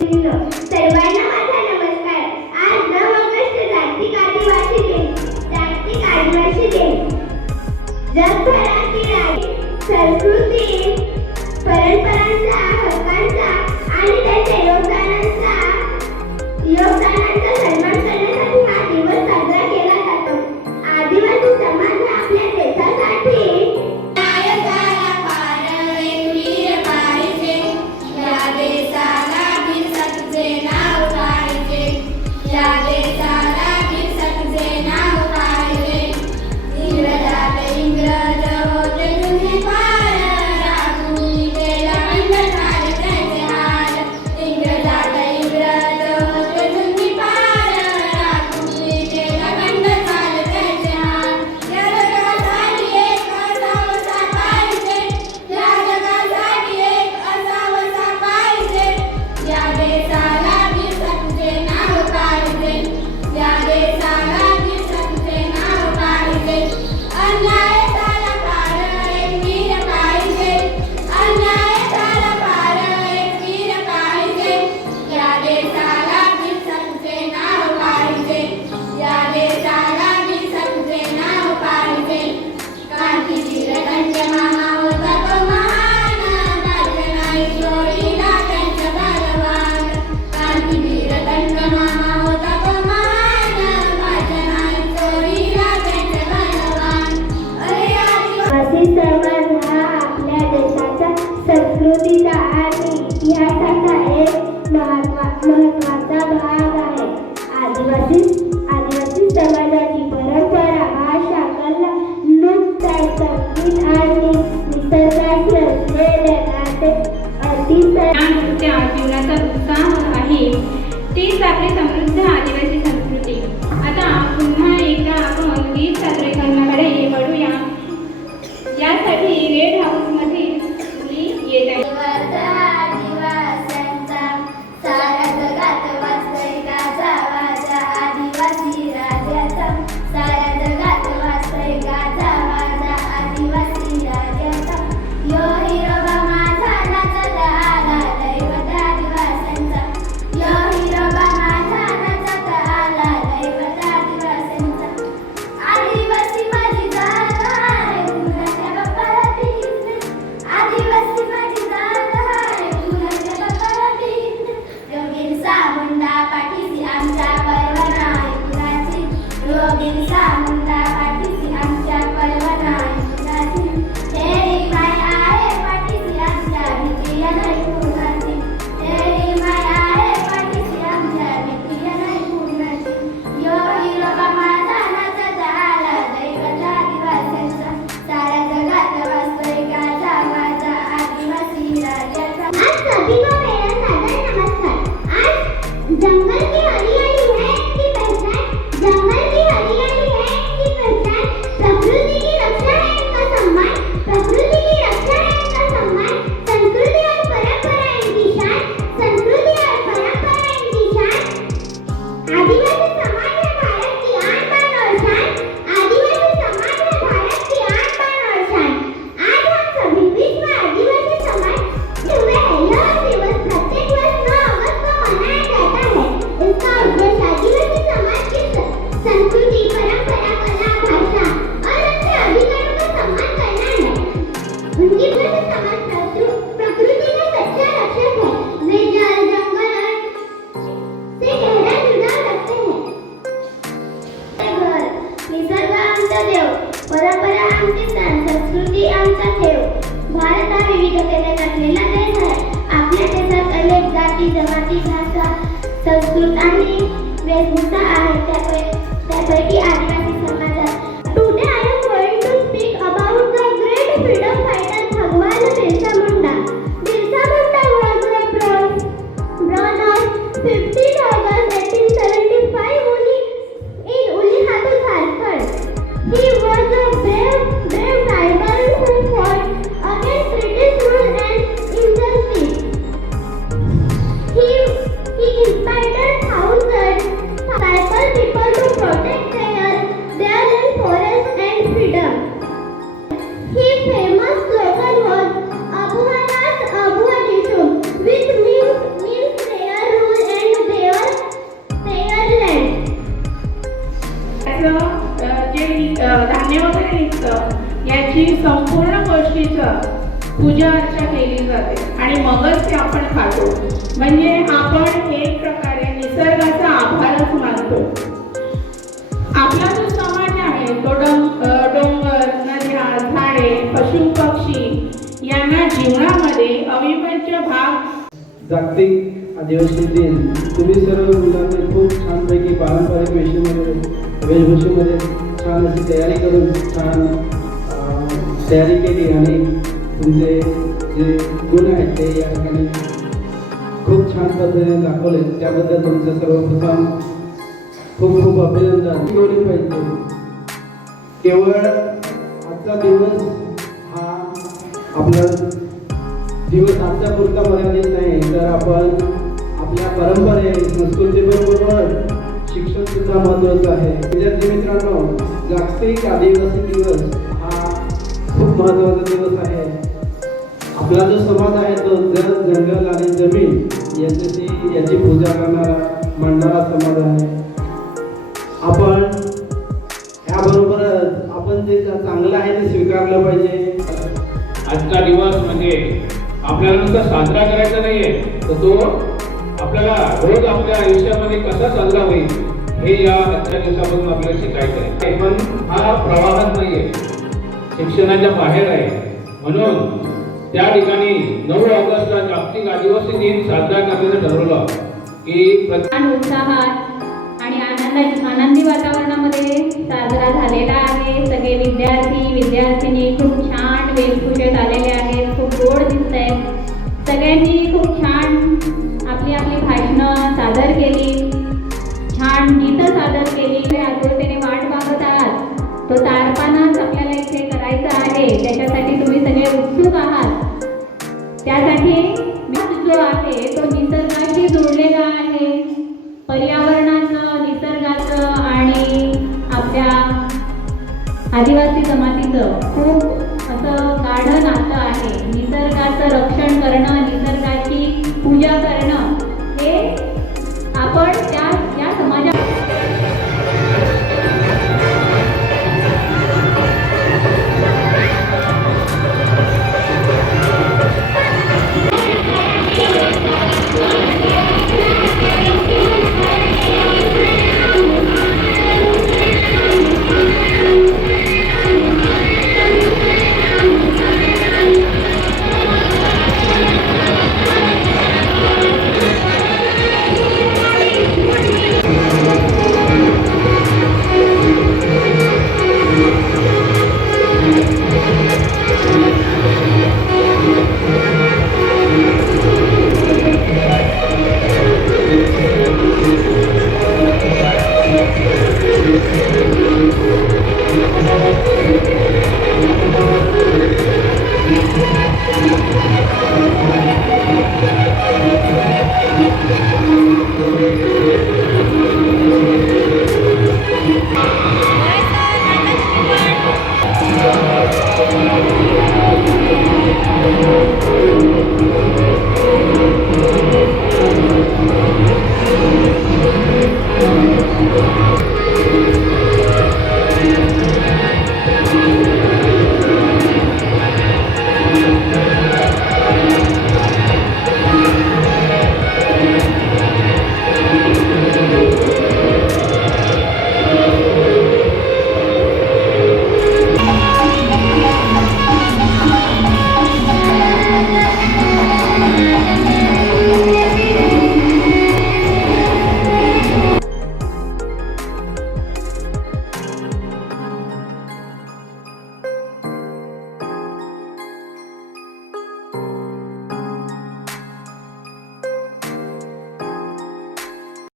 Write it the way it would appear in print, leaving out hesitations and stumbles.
सर्वांना माझा नमस्कार. आज 9 ऑगस्ट जागतिक आदिवासी दिन. जागतिक आदिवासी दिन जगभरातील संस्कृती, परंपरांचा, हक्कांचा आणि त्याच्या योगदानांचा सन्मान करण्यासाठी हा दिवस साजरा केला जातो. आदिवासी समाज आपल्या देशासाठी संस्कृतीचा आणि इतिहासाचा एक महत्त्वाचा भाग आहे. आदिवासी समाजाची परंपरा, भाषा, कला, नृत्य, संगीत आणि निसर्गाशी असलेले नाते अतिशय जीवनाचा उत्साह आहे. तीच आपली समृद्ध आदिवासी संस्कृती. आता पुन्हा एकदा आपण गीत सादरीकरणाकडे वळूया. यासाठी रेड हाऊस मध्ये येत आहे. आदिवास्यांचा साऱ्या जगात वाचतोय गाजा वाजा. आदिवासी राजाचा साऱ्या जगात वाचतोय गाजा वाजा. आदिवासी राजाचा यो हिरोबा माझा नाचत आला. दैवत आदिवास्यांचा यो हिरोबा माझा नाचत आला. दैवत आदिवास्यांचा. आदिवासी माझी जात आहे कुणाच्या बापाला दिसते. आदिवासी माझी जात आहे कुणाच्या बापाला दिसते. योगींचा मुंडा पाठीशी आमच्या परवाना आहे कुणाची. योगींचा मुंडा पाठीशी आमच्या परवाना आहे कुणाची. तेरी माय आहे पाठीशी आमच्या भीती नाही कुणाची. तेरी माय आहे पाठीशी आमच्या भीती नाही कुणाची. यो हिरोबा माझा नाचत आला. दैवत आदिवास्यांचा साऱ्या जगात वाचतोय गाजा वाजा. आदिवासी राजाचा. आज सभी को मेरा सादर नमस्कार. आज जंगल की हरियाली है इसकी पहचान. जंगल की हरियाली है इसकी पहचान. प्रकृति की रक्षा है इनका सम्मान. प्रकृति की रक्षा है इनका सम्मान. संस्कृति और परंपरा इनकी शान. संस्कृति और परंपरा इनकी शान. आदिवासी समाज है भारत की आन बान और शान. आदिवासी समाज है भारत की आन बान और शान. आज हम सभी विश्व आदिवासी समाज हुए हैं. यह दिवस प्रत्येक वर्ष 9 अगस्त को मनाया जाता है. इसका उद्देश्य आदिवासी समाज की संस्कृति, परंपरा, कला, भाषा और उनके अधिकारों का सम्मान करना है. उनकी आदिवासी समाज प्रकृति का सच्चा रक्षक है. वे जल, जंगल से गहरा जुड़ाव रखते हैं. घर, निसर्ग आमचा देव, परंपरा आमची सण, संस्कृती आमचा ठेव. भारत हा विविधतेने नटलेला देश आहे. आपल्या देशात अनेक जाती, जमाती, भाषा, संस्कृत आणि वेशभूषा आहेत. त्यापैकी आदिवासी समाजात. Today I am going to speak about the great freedom fighter भगवान Birsa Munda. Birsa Munda was born on 15 August 1875 in Ulihatu, Jharkhand. He was a brave tribal who fought against British rule and injustice. He inspired thousands tribal people to protect their land, forest and freedom. His famous slogan was "Abhuhanas Abhuadishum," which means prayer त्याची संपूर्ण गोष्टीचं पूजा अर्चा केली जाते आणि मगच ते आपण खातो. म्हणजे आपण एक प्रकारे निसर्गाचा आभारच मानतो. आपला जो समाज आहे तो डोंगर, नद्या, झाडे, पशु पक्षी यांना जीवनामध्ये अविभाज्य भाग. जागतिक आदिवासी दिन तुम्ही सर्व मुलांनी खूप छानपैकी पारंपरिक वेशभूषेमध्ये छान अशी तयारी करून छान तयारी केली आणि तुमचे जे गुण आहेत ते या ठिकाणी खूप छान पद्धतीने दाखवले. त्याबद्दल तुमचं सर्वप्रथम खूप खूप अभिनंदन. ठेवले पाहिजे. केवळ आजचा दिवस हा आपला दिवस आजच्या पुरता मर्यादित नाही, तर आपण आपल्या परंपरे संस्कृतीबरोबर शिक्षण सुद्धा महत्त्वाचं आहे. विद्यार्थी मित्रांनो, जागतिक आदिवासी दिवस हा खूप महत्त्वाचा दिवस आहे. आपला जो समाज आहे तो जंगल आणि जमीन याची पूजा करणारा मांडणारा समाज आहे. आपण याबरोबरच आपण जे चांगलं आहे ते स्वीकारलं पाहिजे. आजचा दिवस म्हणजे आपल्याला नुसता साजरा करायचा नाहीये, तर तो आपल्याला रोज आपल्या आयुष्यामध्ये कसा साजरा होईल हे या आजच्या दिवसापासून आपल्याला शिकायचं आहे. पण हा प्रवाहात नाहीये, शिक्षणाच्या बाहेर आहे. म्हणून त्या ठिकाणी 9 ऑगस्टला जागतिक आदिवासी दिन साजरा करण्याचं ठरवलं की उत्साहात आणि आनंदी वातावरणामध्ये साजरा झालेला आहे. सगळे विद्यार्थी खूप छान वेशभूषेत आलेले आहेत. खूप गोड दिसत आहेत. सगळ्यांनी खूप छान आपली भाषणं सादर केली, छान गीतं सादर केली. आतुरतेने वाट पाहत आहात. तो तारपानाच आपल्याला इथे करायचा आहे. त्याच्यासाठी तुम्ही सगळे उत्सुक आहात. त्यासाठी जो आहे तो निसर्गाशी जोडलेला आहे. पर्यावरणाचं, निसर्गाचं आणि आपल्या आदिवासी जमातीचं खूप असं गाढ नातं आहे. निसर्गाचं रक्षण करणं, निसर्गाची पूजा करणं हे आपण या समाजात